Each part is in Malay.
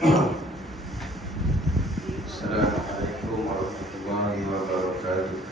Assalamualaikum warahmatullahi wabarakatuh.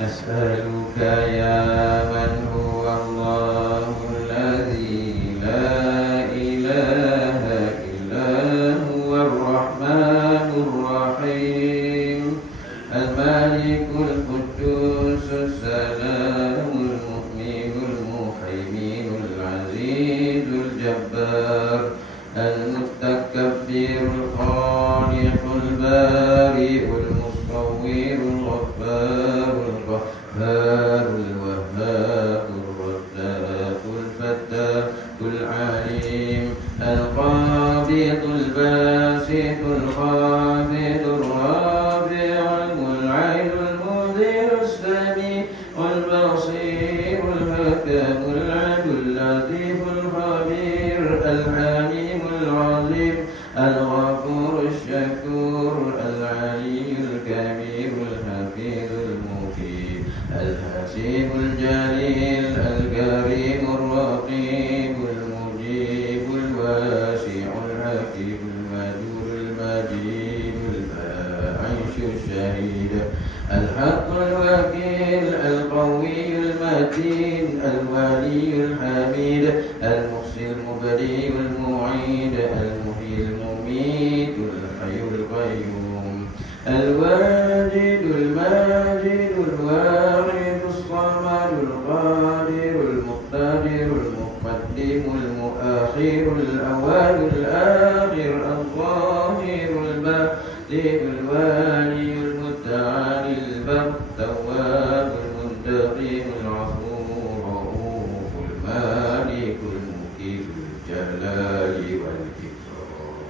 Nas'aluka ya man huwa Allahul ladzi la ilaha illa huwa ar-rahmanur rahim al-malikul quddus salamul mu'minul muhaiminul azizul jabbar al-mutakabbirul khaliqul bari'ul musawwirul ghabbarul qahharul wahhabur razzaqul fattahul alim al-qabidul basitul khabidul rabi'ul mul'inul mudhirus sami'ul basirul hakamul adul latiful khabir al-halimul azim al-ghafurul syakur al-aliyul kabirul hafizul mubin al-hasibul jalil al-karimur raqibul mujibul wasi'ul hakimul madurul majidul ba'ishul shahid al-haqqul wakil al-qawiyul matin al-waliyul hamid al-muhsil mubdi'ul mu'id al-muhyil mumitul hayyul qayyum al-wajidul majidul waridus samadul qadirul muqtadirul muqaddimul muakhirul awwalul akhir al-zahirul batinul waliyul muta'alil bar tawwabul muntaqimul ghafurur rauful malikul mukirul jalali wal ikram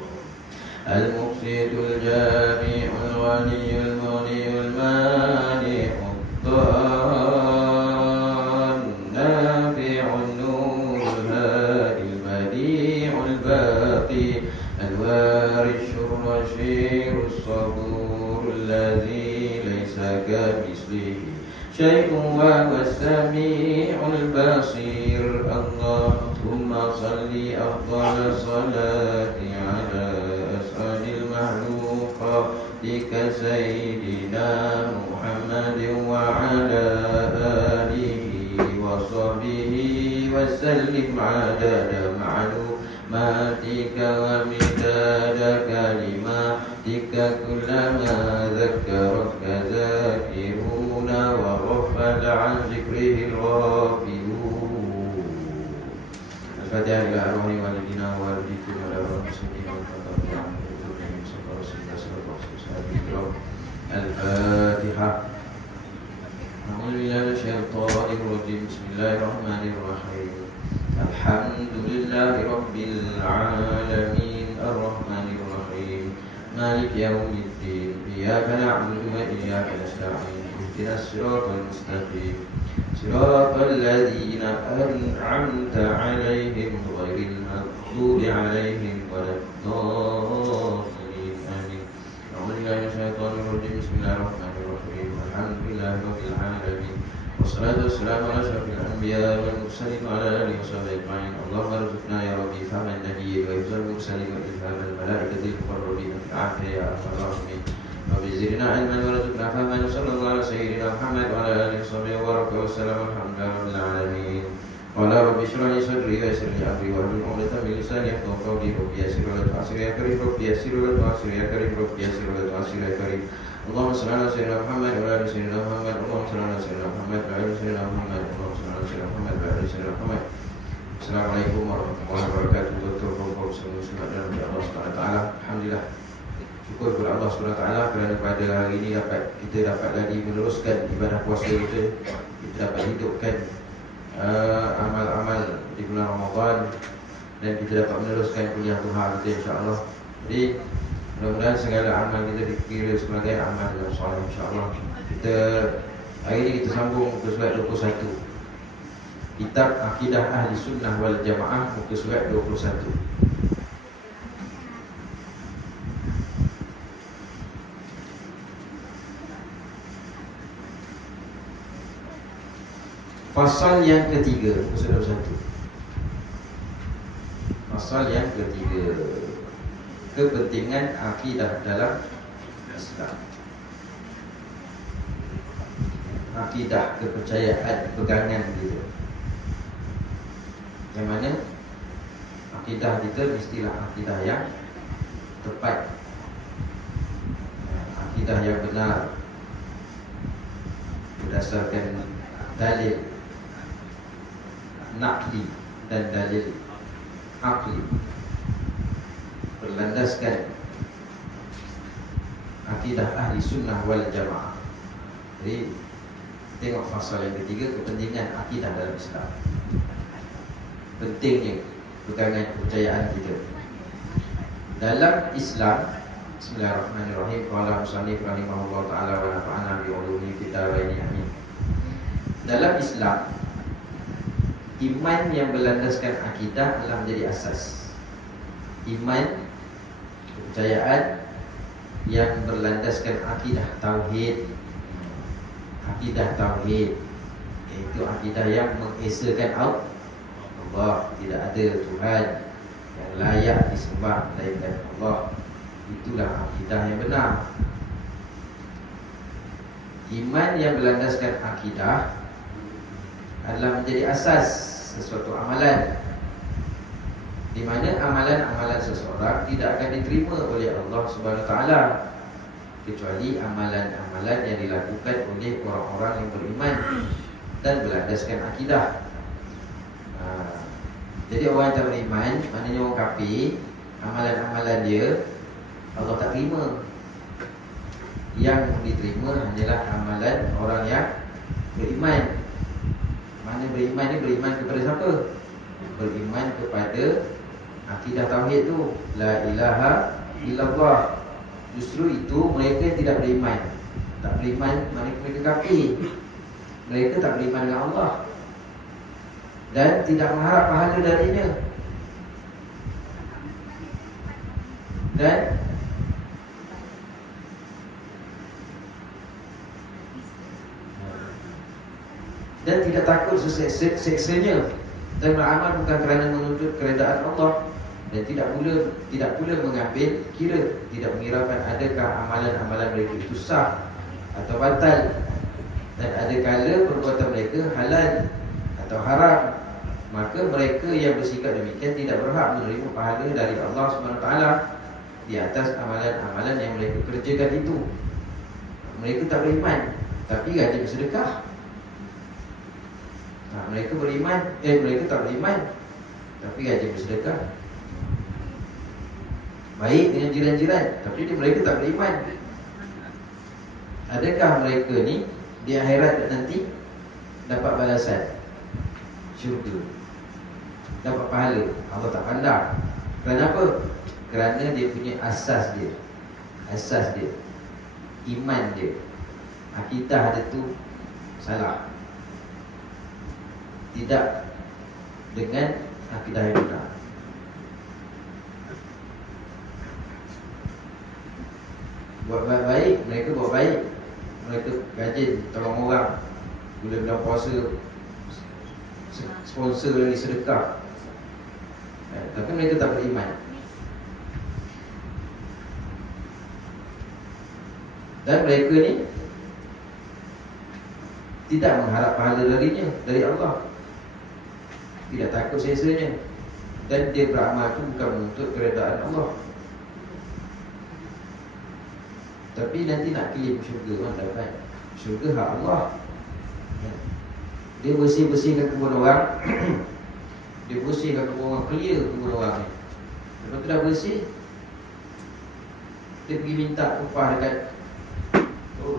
al-muqsitul jami'ul ghaniyul muniyul mani'ud nafi'un nurul hadil badi'ul baqi al-warishur rashirus saburul ladzi laysa kamithlihi syai'un wa huwas sami'ul basir Allahumma salli afdal salati ala as'adil mahluqatika sayyidina Muhammadin wa ala alihi wa sahbihi wa sallim adada ma'lumatika wa midada kalimatika kullama dhakkaraka zakiruna wa ghafala an zikrihil ghafilun. Al-Fatihah ila arwahni walidina wa walidikum wa ala muslimin wa al-Fatihah Al-Fatihah. A'udzu billahi minasyaitonir rajim. Bismillahirrahmanirrahim. Alhamdulillahi rabbil alamin arrahmanir rahim maliki yaumiddin iyyaka na'budu wa iyyaka nasta'in ihdinas siratal mustaqim siratal ladzina an'amta 'alaihim ghairil maghdubi 'alaihim waladdallin amin. A'udzu billahi minasyaitonir rajim. Bismillahirrahmanirrahim. Alhamdulillahi rabbil alamin wassalatu wassalamu ala asyrafil anbiya'i wal mursalin wa ala alihi washabbihi ajma'in. Allahumma arzuqna ya rabbi fahman nabiyyi wa hifzal mursalin wa ilhamal malaikatil muqarrabin fil akhirati ya arhamar rahimin. Rabbi zidna ilman warzuqna fahman. Sallallahu ala sayyidina Muhammad wa ala alihi washabbihi wa baraka wa sallam. Alhamdulillahi rabbil alamin. Qala rabbi shrah li sadri wa yassir li amri wahlul 'uqdatam min lisani yafqahu qawli. Rabbi yassir wa la tu'assir ya karim. Rabbi yassir wa la tu'assir ya karim. Rabbi yassir wa la tu'assir ya karim. Allahumma shalli ala sayyidina Muhammad wa ala ali sayyidina Muhammad. Allahumma shalli ala sayyidina Muhammad wa ala ali sayyidina Muhammad. Allahumma shalli ala sayyidina Muhammad wa ala ali sayyidina Muhammad. Assalamualaikum warahmatullahi wabarakatuh. Dr. Muslim dan Allah Subhanahu wa taala. Alhamdulillah. Syukur kepada Allah Subhanahu wa taala kerana pada hari ini kita dapat lagi meneruskan ibadah puasa kita. Kita dapat hidupkan amal-amal di bulan Ramadan dan kita dapat meneruskan kuliah duha kita insya-Allah. Jadi mudah-mudahan segala amal kita dikira sebagai amal yang soleh insya-Allah. Kita hari ini kita sambung ke surat 21. Kitab Akidah Ahli Sunnah wal Jamaah muka surat 21. Fasal yang ketiga, muka surat 21. fasal yang ketiga, kepentingan akidah dalam Islam. Akidah, kepercayaan, pegangan kita. Yang mana akidah kita mestilah akidah yang tepat, akidah yang benar, berdasarkan dalil naqli dan dalil akli, berlandaskan akidah ahli sunnah wal jamaah. Jadi tengok fasal yang ketiga, kepentingan akidah dalam Islam. Pentingnya pegangan kepercayaan kita dalam Islam. Bismillahirrahmanirrahim. Qala musannif rahimahullah ta'ala wa nafa'ana bi ulumi kitabihi amin. Dalam Islam, iman yang berlandaskan akidah adalah menjadi asas. Iman, kepercayaan yang berlandaskan akidah tauhid. Akidah tauhid, iaitu akidah yang mengesakan Allah, tidak ada Tuhan yang layak disembah melainkan Allah. Itulah akidah yang benar. Iman yang berlandaskan akidah adalah menjadi asas sesuatu amalan, di mana amalan-amalan seseorang tidak akan diterima oleh Allah Subhanahu Wa Taala kecuali amalan-amalan yang dilakukan oleh orang-orang yang beriman dan berlandaskan akidah. Jadi orang yang tak beriman, maknanya orang kafir, amalan-amalan dia Allah tak terima. Yang diterima hanyalah amalan orang yang beriman. Mana beriman ni, beriman kepada siapa? Beriman kepada akidah tauhid tu, la ilaha illallah. Justru itu mereka tidak beriman. Tak beriman, mereka kafir. Mereka tak beriman dengan Allah dan tidak mengharap pahala darinya. Dan tidak takut seksanya, dan beramal bukan kerana menuntut keredaan Allah, dan tidak pula mengambil kira, tidak menghiraukan adakah amalan-amalan mereka itu sah atau batal, dan adakala perbuatan mereka halal atau haram. Maka mereka yang bersikap demikian tidak berhak menerima pahala dari Allah SWT di atas amalan-amalan yang mereka kerjakan itu. Mereka tak beriman tapi rajin bersedekah. Mereka beriman, mereka tak beriman tapi rajin bersedekah. Baik dengan jiran-jiran, tapi mereka tak beriman. Adakah mereka ni di akhirat nanti dapat balasan syurga, dapat pahala? Allah tak pandang. Kenapa? Kerana dia punya asas dia, iman dia, akidah dia tu salah, tidak dengan akidah yang benar. Buat baik, mereka buat baik, mereka rajin tolong orang, bulan-bulan puasa sponsor dari sedekah, tapi mereka tak beriman. Dan mereka ni tidak mengharap pahala darinya, dari Allah, tidak takut sia-sianya, dan dia beramal itu bukan untuk keredaan Allah, tapi nanti nak klaim syurga, mana dapat syurga hak Allah. Dia bersih-bersihkan kebun orang dia bersihkan kebun orang, clear kebun orang ni. Lepas tu dah bersih, dia pergi minta upah dekat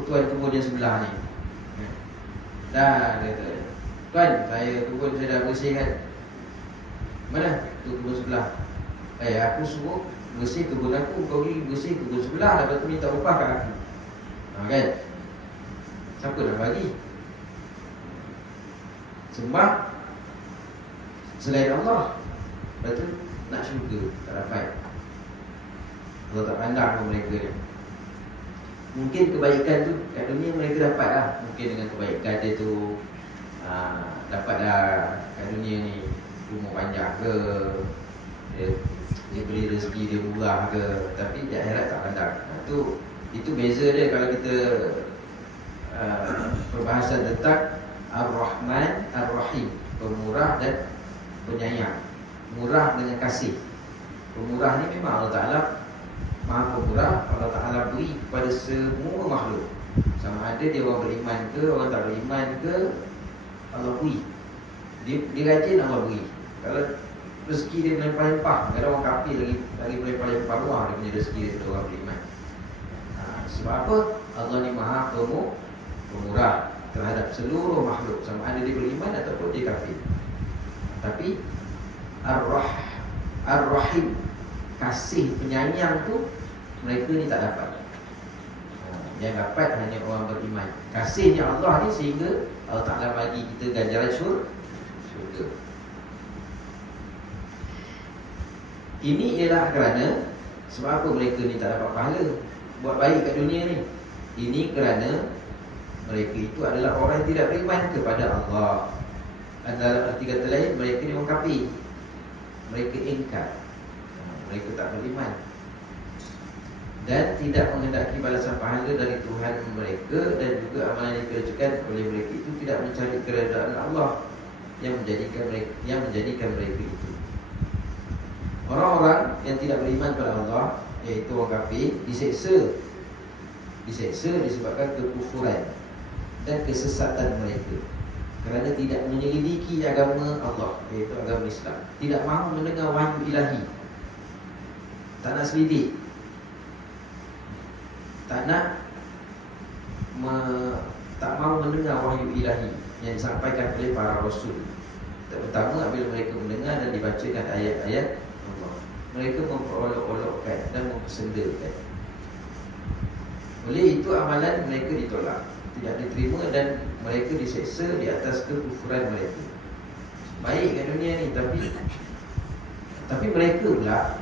tuan kebun yang sebelah ni. Dah kata, tuan, saya kebun saya dah bersihkan. Mana tu kebun sebelah? Aku suruh bersih kebun aku, kau pergi bersih kebun sebelah, lepas tu minta upah kat aku. Kan? Siapa nak bagi? Sembah selain Allah, lepas tu nak syurga, tak dapat. Allah tak pandang pun mereka ni. Mungkin kebaikan tu kat dunia mereka dapat lah. Mungkin dengan kebaikan dia tu dapat lah kat dunia ni, umur panjang ke, dia beri rezeki dia murah ke, tapi di akhirat tak pandang. Itu beza dia kalau kita perbahasan tentang Ar-Rahman Ar-Rahim, pemurah dan penyayang. Murah dengan kasih. Pemurah ni memang Allah Ta'ala Maha Pemurah. Allah Ta'ala beri kepada semua makhluk, sama ada dia orang beriman ke, orang tak beriman ke, Allah beri. Dia rajin Allah beri. Kalau rezeki dia melimpah-limpah, kadang orang kafir lagi melimpah-limpah luar dia punya rezeki dia orang beriman. Sebab apa? Allah ni Maha Pemurah terhadap seluruh makhluk, sama ada dia beriman ataupun dia kafir. Tapi Ar-Rahim, kasih penyayang tu mereka ni tak dapat. Yang dapat hanya orang beriman. Kasihnya Allah ni sehingga Allah Ta'ala bagi kita ganjaran syurga. Ini ialah kerana sebab apa mereka ni tak dapat pahala buat baik kat dunia ni. Ini kerana mereka itu adalah orang yang tidak beriman kepada Allah. Dalam arti kata lain, mereka ni orang kafir. Mereka ingkar, mereka tak beriman dan tidak menghendaki balasan pahala dari Tuhan mereka, dan juga amalan yang dikerjakan oleh mereka itu tidak mencari keredaan Allah yang menjadikan mereka itu. Orang-orang yang tidak beriman kepada Allah, iaitu orang kafir, diseksa disebabkan kekufuran dan kesesatan mereka, kerana tidak menyelidiki agama Allah, iaitu agama Islam. Tidak mahu mendengar wahyu ilahi, tak nak selidik, tak mahu mendengar wahyu ilahi yang disampaikan oleh para rasul. Pertama, apabila mereka mendengar dan dibacakan ayat-ayat Allah, mereka memperolok-olokkan dan mempersendakan. Oleh itu amalan mereka ditolak, tidak diterima, dan mereka diseksa di atas kekufuran mereka. Baik kat dunia ni, tapi mereka pula,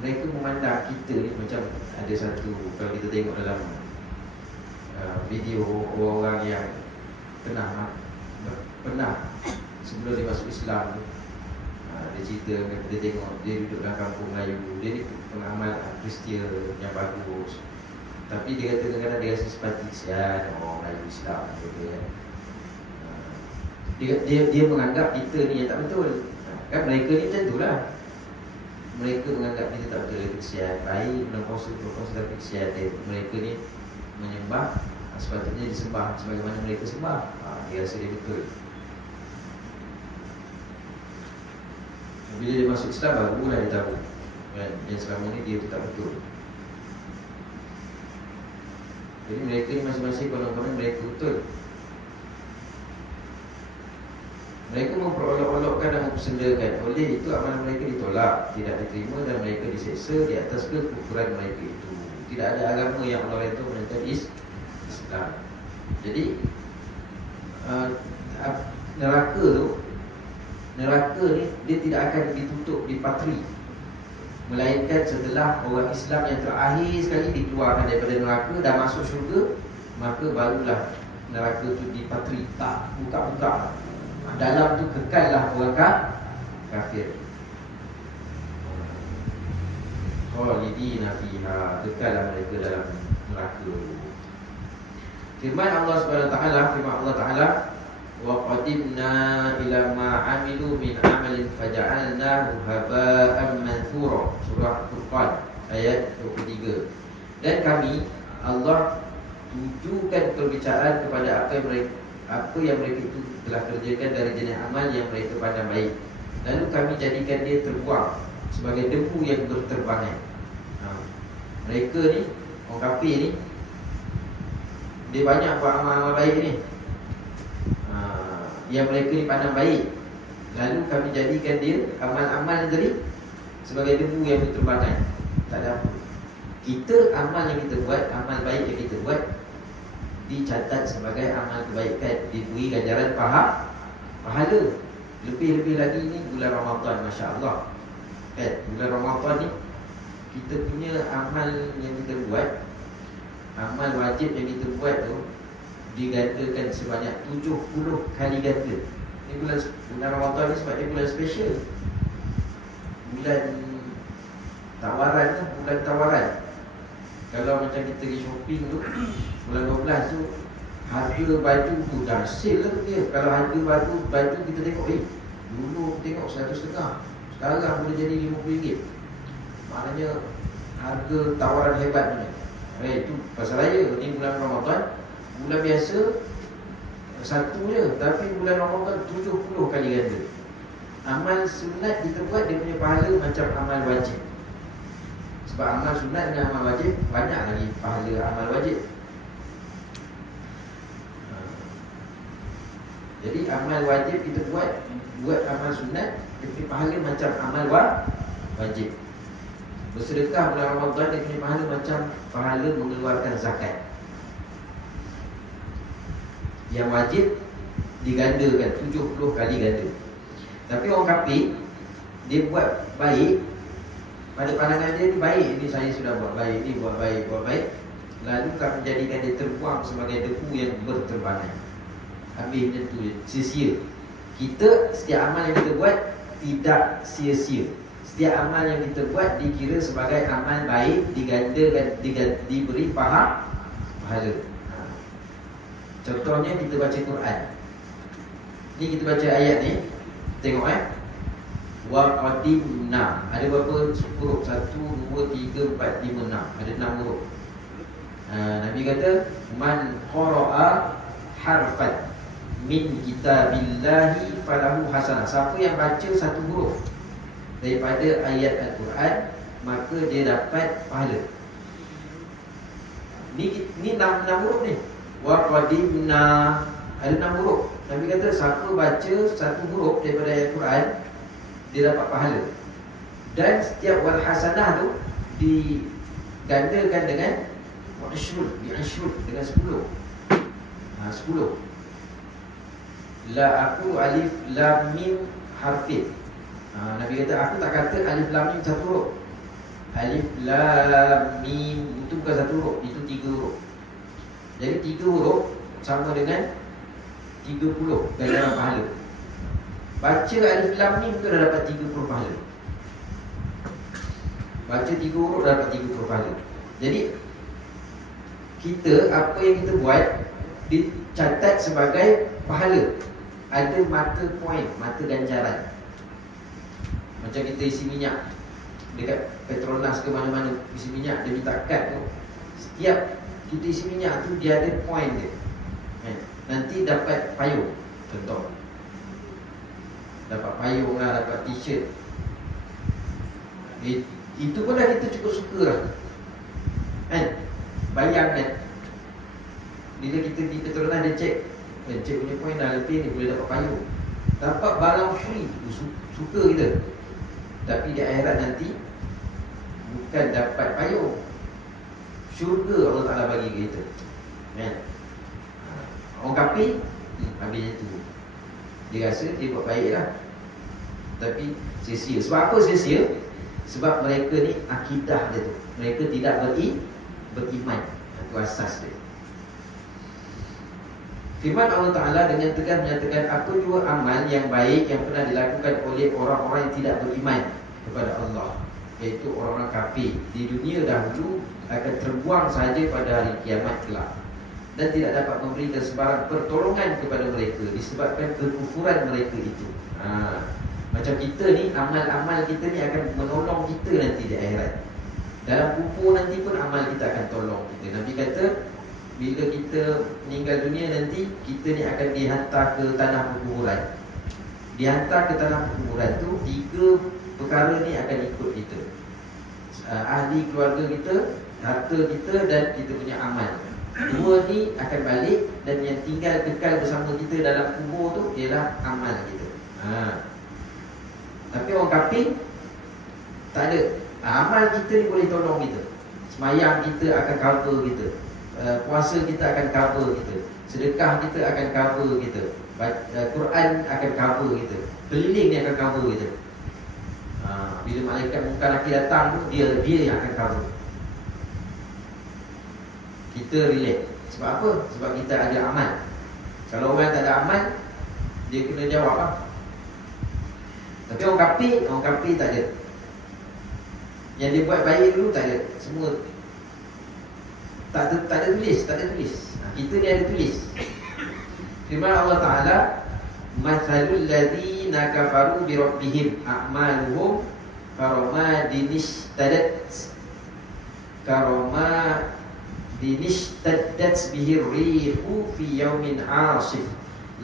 mereka memandang kita ni macam ada satu, kalau kita tengok dalam video orang yang pernah sebelum dia masuk Islam tu, dia cerita, dia tengok dia duduk dalam kampung Melayu, dia ni pengamal Kristian yang bagus, tapi dia kata kadang-kadang dia rasa simpati kesian orang Melayu Islam gitu kan. Dia menganggap kita ni yang tak betul. Kan mereka ni macam itulah. Mereka menganggap kita tak betul, kesian, baik, berpuasa tapi kesian dia. Mereka ni menyembah, sepatutnya disembah sebagaimana mereka sembah. Dia rasa dia betul. Bila dia masuk Islam, barulah dia tahu kan, yang selama ni dia tu tak betul. Jadi mereka ni masing-masing konon-konon mereka betul. Mereka memperolok-olokkan dan mempersendakan. Oleh itu amalan mereka ditolak, tidak diterima, dan mereka diseksa di atas kekufuran mereka itu. Tidak ada agama yang Allah itu menentang Islam. Jadi neraka ni dia tidak akan ditutup, dipatri, melainkan setelah orang Islam yang terakhir sekali dikeluarkan daripada neraka dan masuk syurga, maka barulah neraka itu dipatri, tak buka-buka. Dalam tu kekallah orang kafir. Khalidina fiha, kekallah mereka dalam neraka. Firman Allah Subhanahu wa taala, firman Allah Taala, wa qadimna ila ma amilu min amalin faja'alnahu haba'an manthura. Surah Furqan ayat 23. Dan kami, Allah tujukan perbicaraan kepada apa yang mereka itu telah kerjakan dari jenis amal yang mereka pandang baik, lalu kami jadikan dia terbuang sebagai debu yang berterbangan. Mereka ni, orang kafir ni, dia banyak buat amal-amal baik ni, yang mereka ni pandang baik, lalu kami jadikan dia amal-amal yang tadi sebagai debu yang berterbangan. Tak ada apa. Kita, amal yang kita buat, amal baik yang kita buat, dicatat sebagai amal kebaikan, diberi ganjaran pahala. Lebih-lebih lagi ni bulan Ramadan, Masya Allah kan, bulan Ramadan ni kita punya amal yang kita buat, amal wajib yang kita buat tu digandakan sebanyak 70 kali ganda. Ini bulan Ramadan ni sebab dia bulan special. bulan tawaran tu, bukan tawaran. Kalau macam kita pergi shopping tu, bulan 12 tu, harga baju tu dah sale lah tu dia. Kalau harga baju kita tengok, dulu tengok 150, sekarang boleh jadi RM50. Maknanya harga tawaran hebat ni. Itu pasal raya. Ni bulan Ramadan. Bulan biasa satu je, tapi bulan Ramadan 70 kali ganda. Amal sunat kita buat, dia punya pahala macam amal wajib. Sebab amal sunat dengan amal wajib banyak lagi pahala amal wajib. Jadi amal wajib kita buat amal sunat, dia punya pahala macam amal wajib. Bersedekah bulan Ramadan, dia punya pahala macam pahala mengeluarkan zakat. Yang wajib digandakan 70 kali ganda. Tapi orang kafir, dia buat baik, pada pandangan dia baik, ini saya sudah buat baik, ini buat baik, lalu tak menjadikan dia terbuang sebagai debu yang berterbangan. Habis macam tu je, sia-sia. Kita, setiap amal yang kita buat tidak sia-sia. Setiap amal yang kita buat dikira sebagai amal baik, digandakan, diberi pahala. Contohnya kita baca Quran. Ni kita baca ayat ni, tengok wa qadimna. Ada berapa huruf? 1, 2, 3, 4, 5, 6. Ada 6 huruf. Nabi kata man qara'a harfan min kitabillahi falahu hasanah. Siapa yang baca satu huruf daripada ayat Al-Quran, maka dia dapat pahala. Ni 6 huruf ni. Wa qadimna, ada 6 huruf. Nabi kata siapa baca satu huruf daripada ayat Quran, dia dapat pahala. Dan setiap wal hasanah tu digandakan dengan wa'ashrul, dengan 10. 10. La aku alif lam mim harfin. Nabi kata aku tak kata alif lam mim satu huruf. Alif lam mim itu bukan satu huruf, itu 3 huruf. Jadi 3 huruf sama dengan 30 gandaran pahala. Baca alif lam mim tu dah dapat 30 pahala. Baca 3 huruf dah dapat 30 pahala. Jadi kita, apa yang kita buat dicatat sebagai pahala. Ada mata poin, mata ganjaran. Macam kita isi minyak dekat Petronas ke mana-mana, isi minyak, dia minta kad tu. Setiap kita isi minyak tu dia ada poin dia. Nanti dapat payung. Contoh, dapat payung lah, dapat t-shirt. Itu pun dah kita cukup suka lah. Bayangkan bila kita di Petronas dia cek punya poin dah lebih, dia boleh dapat payung. Dapat barang free, suka kita. Tapi di akhirat nanti bukan dapat payung, syurga Allah Ta'ala bagi kita. Orang kafir habis itu, dia rasa dia buat baik lah, tapi sia-sia. Sebab apa sia-sia? Sebab mereka ni akidah dia tu, mereka tidak beriman. Itu asas dia. Firman Allah Ta'ala dengan tegas menyatakan, apa jua amal yang baik yang pernah dilakukan oleh orang-orang yang tidak beriman kepada Allah, iaitu orang-orang kafir di dunia dahulu, akan terbuang sahaja pada hari kiamat kelak, dan tidak dapat memberikan sebarang pertolongan kepada mereka disebabkan kekufuran mereka itu. Macam kita ni, amal-amal kita ni akan menolong kita nanti di akhirat. Dalam kubur nanti pun amal kita akan tolong kita. Nabi kata bila kita meninggal dunia nanti, kita ni akan dihantar ke tanah perkuburan. Dihantar ke tanah perkuburan tu, 3 perkara ni akan ikut kita. Ahli keluarga kita, harta kita, dan kita punya amal. 2 ni akan balik, dan yang tinggal kekal bersama kita dalam kubur tu ialah amal kita. Tapi orang kafir tak ada. Amal kita ni boleh tolong kita. Semayang kita akan cover kita, puasa kita akan cover kita, sedekah kita akan cover kita, Quran akan cover kita, keliling ni akan cover kita. Bila malaikat munkar nakir datang tu, dia yang akan cover. Kita relate. Sebab apa? Sebab kita ada amal. Kalau orang tak ada amal, dia kena jawab lah. Tapi orang kafir tak ada. Yang dia buat baik dulu tak ada. Semua tak ada tulis. Kita ni ada tulis. Firman Allah Ta'ala, Mathalul ladhina kafaru bi rabbihim a'maluhum Karomadin ishtaddat bihi rihu fi yawmin asif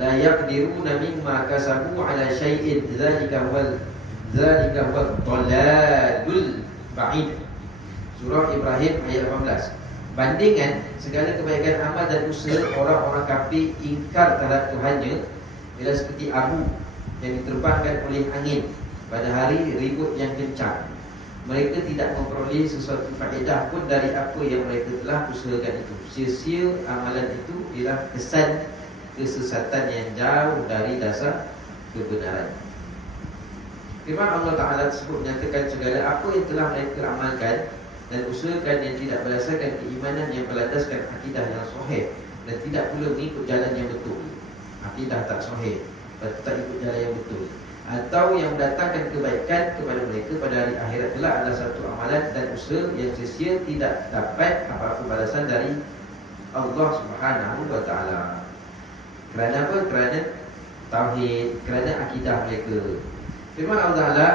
la yaqdiruna mimma kasabu ala syai'in Dzalika huwa dhalalul ba'id. Surah Ibrahim ayat 18. Bandingkan segala kebaikan amal dan usaha orang-orang kafir ingkar terhadap Tuhannya bila seperti abu yang diterbangkan oleh angin pada hari ribut yang kencang. Mereka tidak memperoleh sesuatu faedah pun dari apa yang mereka telah usahakan itu. Sia-sia amalan itu ialah kesan kesesatan yang jauh dari dasar kebenaran. Firman Allah Ta'ala tersebut menyatakan segala apa yang telah mereka amalkan dan usahakan yang tidak berdasarkan keimanan yang berlandaskan akidah yang sahih dan tidak pula mengikut jalan yang betul. Akidah tak sahih, tak ikut jalan yang betul, atau yang mendatangkan kebaikan kepada mereka pada hari akhirat kelak adalah satu amalan dan usaha yang sia-sia, tidak dapat apa-apa balasan dari Allah Subhanahu wa Ta'ala. Kerana apa? Kerana tauhid, kerana akidah mereka. Firman Allah Ta'ala,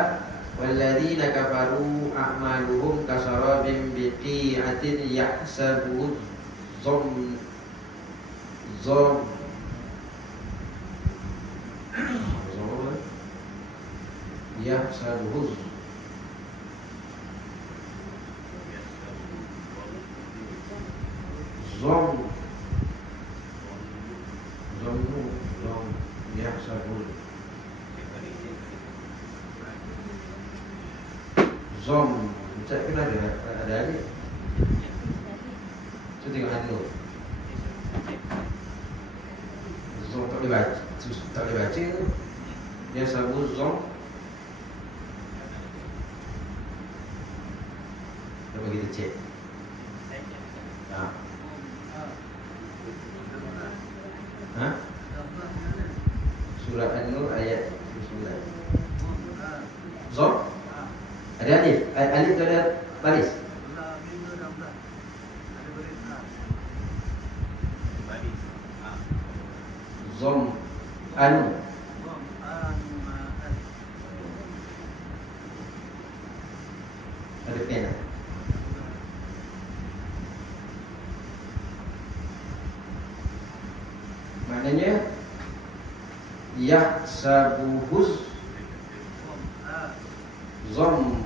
walladzina kafaru a'maluhum kasarabin biqi'atin yahsabuhu yahsabuhu Cak kena ada ni. So tengok anu. Zom tak boleh baca. Dia sabut zom. Cuba kita cek. Surah An-Nur ayat 9. Zom? Ada alif? Alif tu ada baris? Zom anu. Ada pen tak? Maknanya yahsabuhuz zom.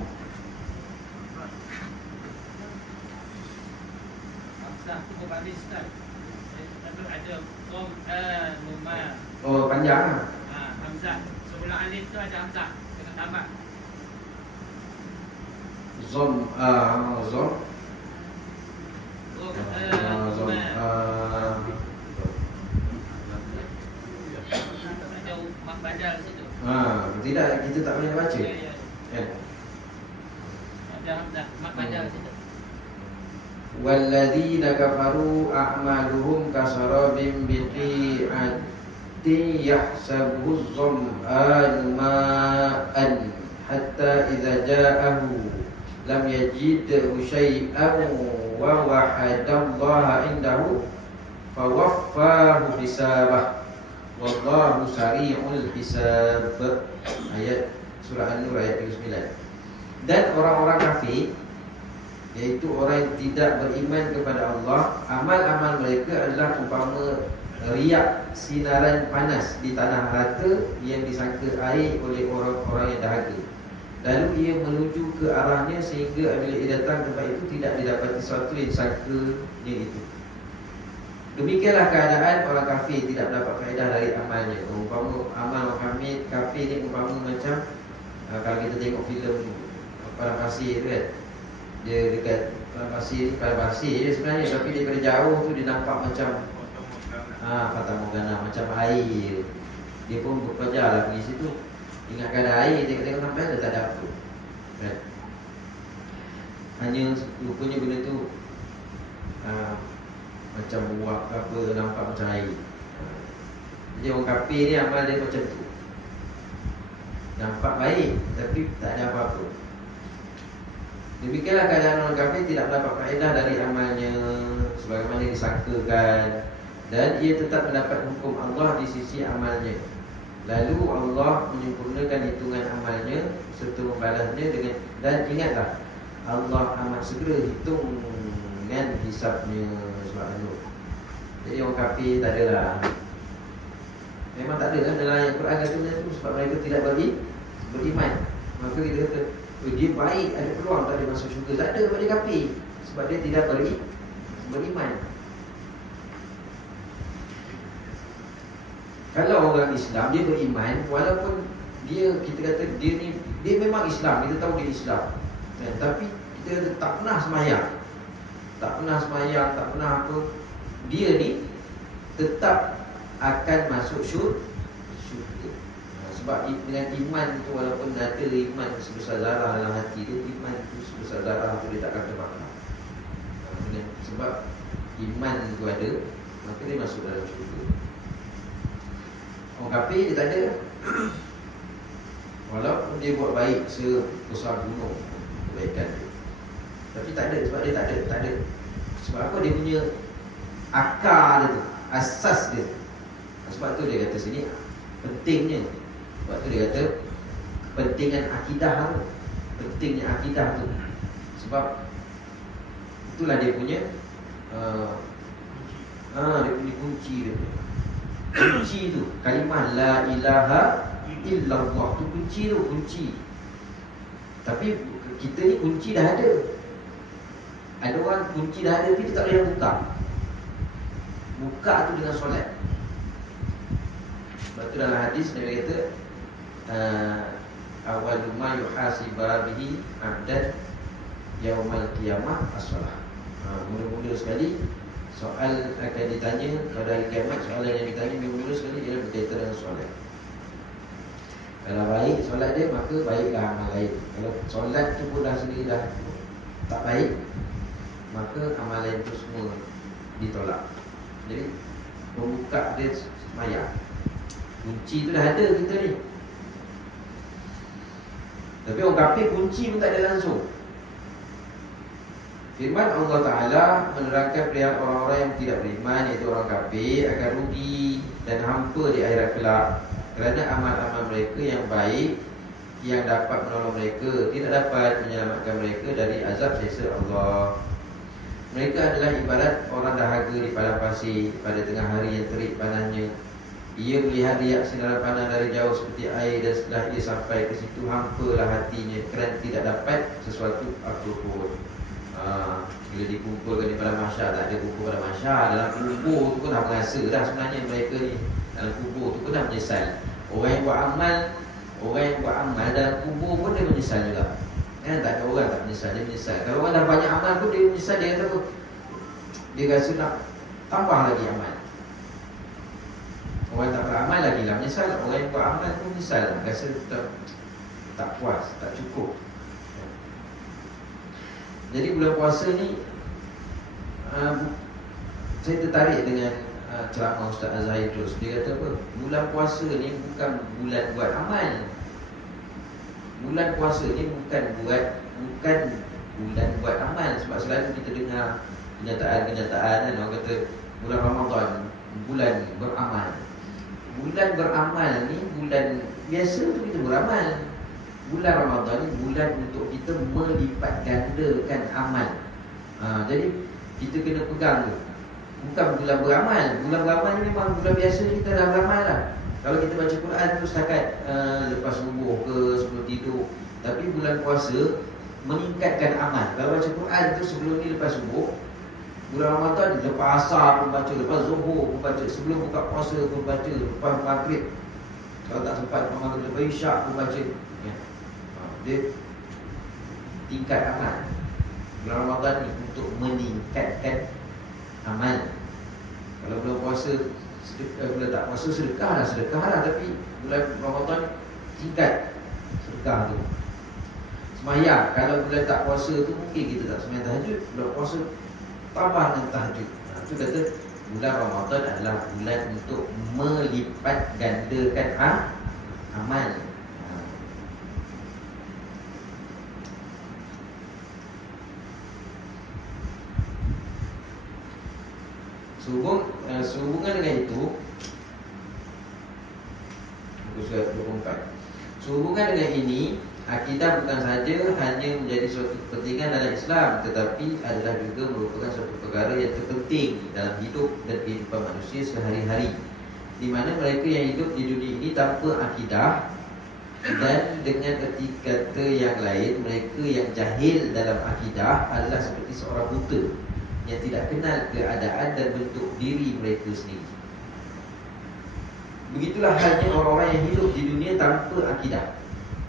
Oh, panjang. Hamzah. Sebelum alif tu ada hamzah. Kena tambah. Zom. Zom. Ada mak badal situ. Tidak, kita tak boleh baca. Ya. Ada hamzah mak badal situ. Walladzina kafaru a'maluhum kasarabin biqi'atin yahsabuhu zam'anu ma'an hatta idza ja'ahu lam yajidhu syai'an wa wahadallaha indahu fawaffahu hisabah wallahu sari'ul hisab. Ayat surah An-Nur ayat 39. Dan orang-orang kafir, iaitu orang yang tidak beriman kepada Allah, amal-amal mereka adalah umpama riak sinaran panas di tanah rata yang disangka air oleh orang-orang yang dahaga. Lalu ia menuju ke arahnya sehingga bila ia datang tempat itu tidak didapati sesuatu yang disangkanya itu. Demikianlah keadaan orang kafir tidak mendapat faedah dari amalnya. Umpama amal orang kafir ni umpama macam kalau kita tengok filem Padang Pasir tu kan, dia dekat padang pasir je sebenarnya, tapi daripada jauh tu dia nampak macam Fata Morgana, macam air. Dia pun berpelajar lah pergi situ, ingatkan ada air, tengok-tengok sampai dia tak ada apa kan? Hanya rupanya benda tu macam buah apa, nampak macam air. Jadi orang kafir ni amal dia macam tu, nampak baik tapi tak ada apa-apa. Demikianlah keadaan orang kafir, tidak mendapat faedah dari amalnya sebagaimana disangkakan, dan ia tetap mendapat hukum Allah di sisi amalnya. Lalu Allah menyempurnakan hitungan amalnya serta membalasnya dengan, dan ingatlah Allah amat segera hitungan hisabnya. Subhanallah. Jadi orang kafir tak adalah, memang tak ada kan dalam ayat Quran kata tu, sebab mereka tidak beriman. Maka kita kata dia baik, ada peluang tak ada masuk syurga. Tak ada pada kafir, sebab dia tidak beriman. Kalau orang Islam dia beriman, walaupun kita kata dia memang Islam, kita tahu dia Islam, tapi kita kata tak pernah sembahyang, tak pernah apa, dia ni tetap akan masuk syurga. Sebab dengan iman tu, walaupun ada iman sebesar zarah dalam hati dia, iman tu sebesar zarah tu dia tak akan terbakar. Sebab iman tu ada, maka dia masuk dalam syurga. Orang kafir dia tak ada. Walaupun dia buat baik sebesar gunung kebaikan dia, tapi tak ada, sebab dia tak ada. Sebab apa? Dia punya akar dia tu, asas dia. Sebab tu dia kata sini pentingnya. Sebab tu dia kata pentingan akidah tu, pentingnya akidah tu. Sebab itulah dia punya dia punya kunci dia. Kunci tu kalimah la ilaha illallah tu, kunci. Tapi kita ni kunci dah ada. Ada orang kunci dah ada tapi dia tak boleh buka. Buka tu dengan solat. Sebab tu dalam hadis Nabi kata awwalu ma yuhasiba bihi 'abdan yaumal qiyamah as-salah. Mula-mula sekali soal akan ditanya pada hari kiamat, soalan yang ditanya mula-mula sekali ialah berkaitan dengan solat. Kalau baik solat dia, maka baiklah amal lain. Kalau solat tu pun dah sendiri dah tak baik, maka amalan itu semua ditolak. Jadi membuka dia sembahyang. Kunci tu dah ada kita ni. Tapi orang kafir kunci pun tak ada langsung. Firman Allah Ta'ala menerangkan perihal orang-orang yang tidak beriman, iaitu orang kafir, akan rugi dan hampa di akhirat kelak, kerana amal-amal mereka yang baik yang dapat menolong mereka tidak dapat menyelamatkan mereka dari azab siksa Allah. Mereka adalah ibarat orang dahaga di padang pasir pada tengah hari yang terik panasnya. Ia melihat riak sinaran panas dari jauh seperti air, dan setelah ia sampai ke situ hampalah hatinya kerana tidak dapat sesuatu apapun. Bila dikumpulkan di padang mahsyar, tak ada kumpul pada mahsyar, dalam kubur tu pun dah merasa dah sebenarnya mereka ni dalam kubur tu pun dah menyesal. Orang yang buat amal dalam kubur pun dia menyesal juga. Kan tak ada orang tak menyesal, dia menyesal. Kalau orang dah banyak amal pun dia menyesal, dia kata apa? Dia rasa nak tambah lagi amal. Orang tak beramal lagi lah menyesal. Orang yang buat amal pun menyesal, rasa tak puas, tak cukup. Jadi bulan puasa ni saya tertarik dengan ceramah Ustaz Azhar Idrus. Dia kata apa? Bulan puasa ni bukan bulan buat amal. Bulan puasa ni bukan bulan buat amal. Sebab selalu kita dengar kenyataan kan, orang kata bulan Ramadan bulan beramal. Bulan beramal ni bulan biasa tu kita beramal. Bulan Ramadan ni bulan untuk kita melipat gandakan amal. Jadi kita kena pegang tu. Bukan bulan beramal. Bulan beramal ni memang bulan biasa kita dah beramal lah. Kalau kita baca Quran tu setakat lepas subuh ke sebelum tidur. Tapi bulan puasa meningkatkan amal. Kalau baca Quran tu sebelum ni lepas subuh, bulan Ramadan lepas asar pun baca, lepas zuhur pun baca, sebelum buka puasa pun baca, lepas maghrib, kalau tak sempat lepas maghrib, lepas isyak pun baca. Dia tingkat amal. Bulan Ramadan ni untuk meningkatkan amal. Kalau bulan puasa bulan tak puasa sedekah lah, tapi bulan Ramadan tingkat sedekah tu. Semayang, kalau bulan tak puasa tu mungkin kita tak semayang tahajud. Bulan puasa tambah dengan tahajud. Itu kata bulan Ramadan adalah bulan untuk melipat gandakan amal. Sehubungan dengan itu, buku surat 24. Sehubungan dengan ini, akidah bukan saja hanya menjadi suatu kepentingan dalam Islam, tetapi adalah juga merupakan suatu perkara yang terpenting dalam hidup dan kehidupan manusia sehari-hari, di mana mereka yang hidup di dunia ini tanpa akidah, dan dengan erti kata yang lain, mereka yang jahil dalam akidah adalah seperti seorang buta yang tidak kenal keadaan dan bentuk diri mereka sendiri. Begitulah halnya orang-orang yang hidup di dunia tanpa akidah,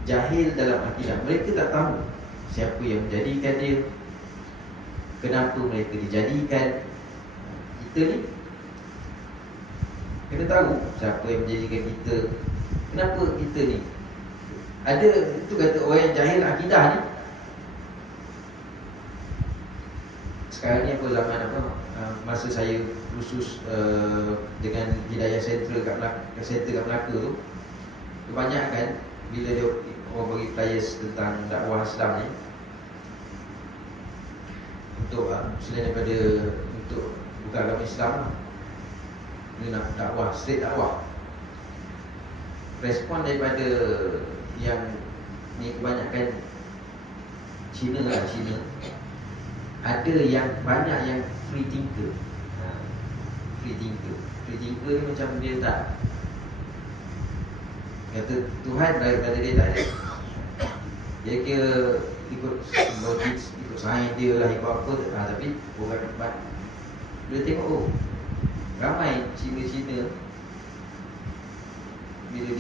jahil dalam akidah. Mereka tak tahu siapa yang menjadikan dia, kenapa mereka dijadikan. Kita ni kena tahu siapa yang menjadikan kita, kenapa kita ni. Ada itu kata orang yang jahil akidah ni. Sekarang ni apa zaman apa, masa saya khusus dengan Hidayah Center kat Melaka tu, kebanyakan bila dia orang bagi flyers tentang dakwah Islam ni, untuk selain daripada untuk bukan agama Islam lah, dia nak dakwah, straight dakwah, respon daripada yang ni kebanyakan Cina lah, Cina. Ada yang banyak yang free thinker. Free thinker ni macam dia tak kata Tuhan daripada dia tak ada. Dia kira ikut logik, ikut sains dia lah, ikut apa tapi orang tempat dia tengok ramai Cina-Cina bila